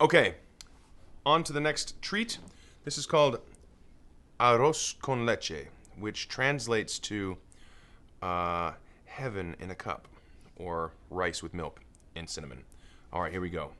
Okay, on to the next treat. This is called arroz con leche, which translates to heaven in a cup, or rice with milk and cinnamon. All right, here we go.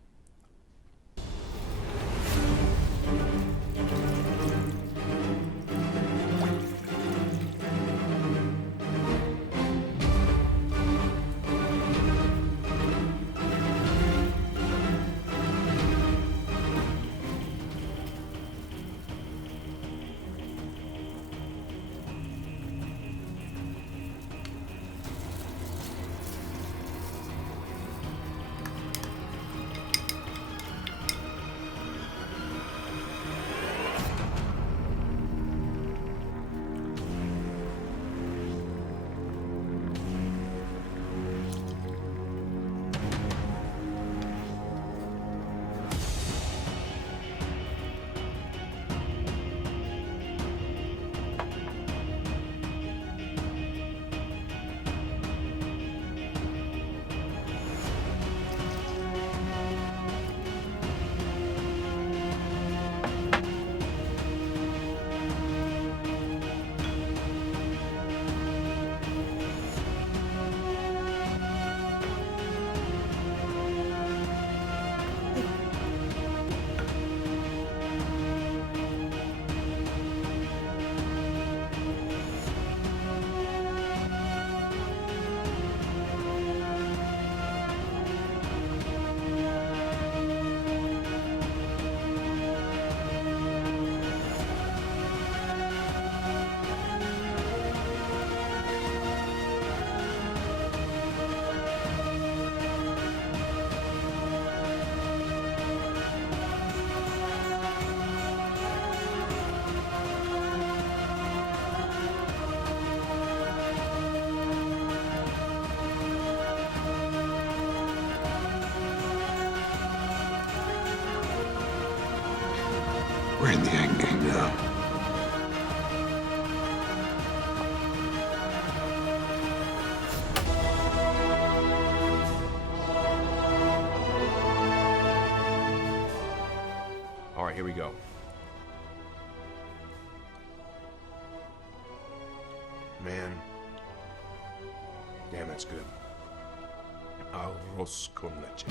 We're in the end game now. All right, here we go. Man. Damn, that's good. Arroz con leche.